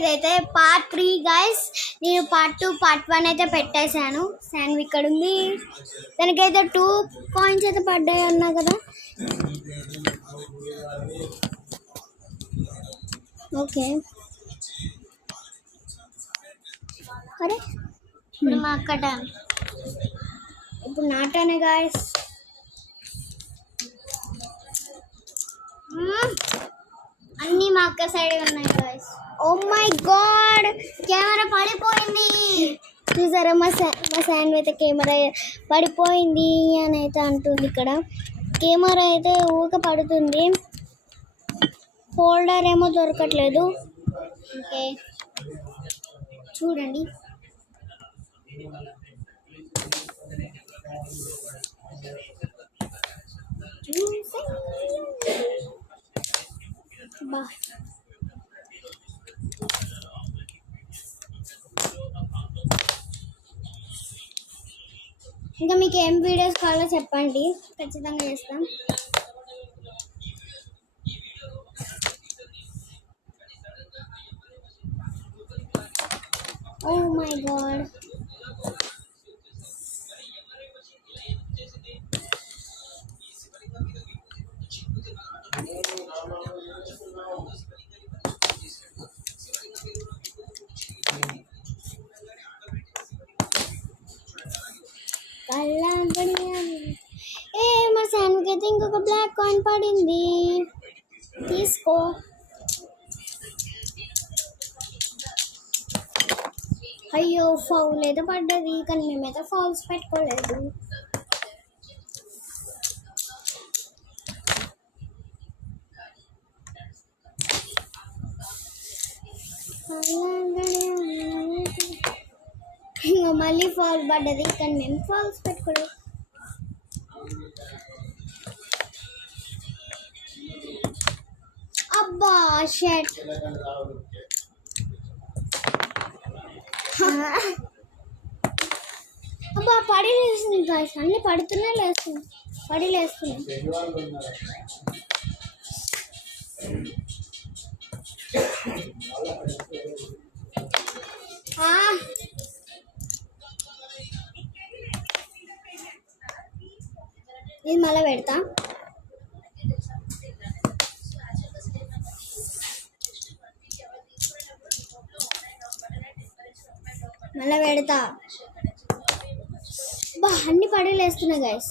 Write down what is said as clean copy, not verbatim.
ఇదైతే part 3 guys. నేను part 2 part 1 అయితే పెట్టేశాను. శాండ్ ఇక్కడ ఉంది. దానికైతే 2 కాయిన్స్ అయితే పడ్డాయి అన్నా కదా. ఓకే అరే ఇప్పుడు మా అక్క టైం. ఇప్పుడు నా టైం గైస్. అన్నీ మా అక్క సైడ్ ఉన్నాయి guys. Oh my God, camera పడిపోయింది. చూసారా మా శాండ్ అయితే కెమెరా పడిపోయింది అని అయితే అంటుంది. ఇక్కడ కెమెరా అయితే ఊక పడుతుంది. హోల్డర్ ఏమో దొరకట్లేదు. ఓకే చూడండి. బా ఇంకా మీకు ఏం వీడియోస్ కావాలో చెప్పండి, ఖచ్చితంగా చేస్తాం. ఓ మై గాడ్, ఏ మా శాండ్కి అయితే ఇంకొక బ్లాక్ కాయిన్ పడింది. తీసుకో. అయ్యో ఫౌల్ అయితే పడ్డది, కానీ మేమైతే ఫౌల్స్ పెట్టుకోలేదు. ఇంకా మళ్ళీ ఫాల్ పడ్డది, కానీ మేము ఫాల్స్ పెట్టుకోలేదు. అబ్బా షర్ట్. అబ్బా పడి లేస్తుంది గాయస్. అన్ని పడుతున్నాయి, లేస్తుంది, పడి లేస్తుంది. ఇది మళ్ళీ పెడతా. మళ్ళీ పెడతా. బా అన్ని పడేలేస్తున్నా గైస్.